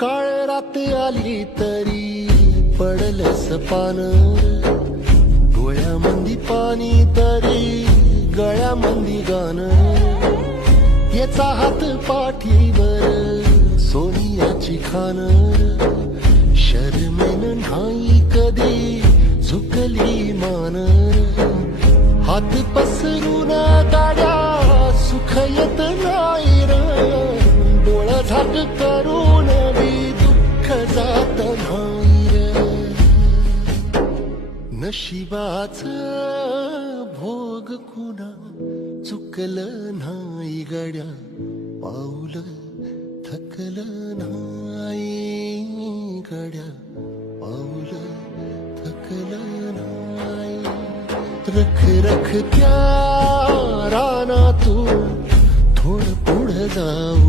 काळ रात आली तरी पडलंस पान, डोळ्यामंदी पाणी तरी गळ्यामंदी गाणं. याचा हात पाठीवर सोनियाची खान, शर्मेन नाही कधी झुकली मान. हात पसरून गाड्या सुख येत नाही र, डोळा झाक करून बी दुःख जात नाही र. नशिबाच भोग कुणा चुकलं नाही गड्या, पाऊल थकलं नाही गड्या, पाऊल थकलं नाही. रख रख त्या रानातून थोडं पुढं जाऊ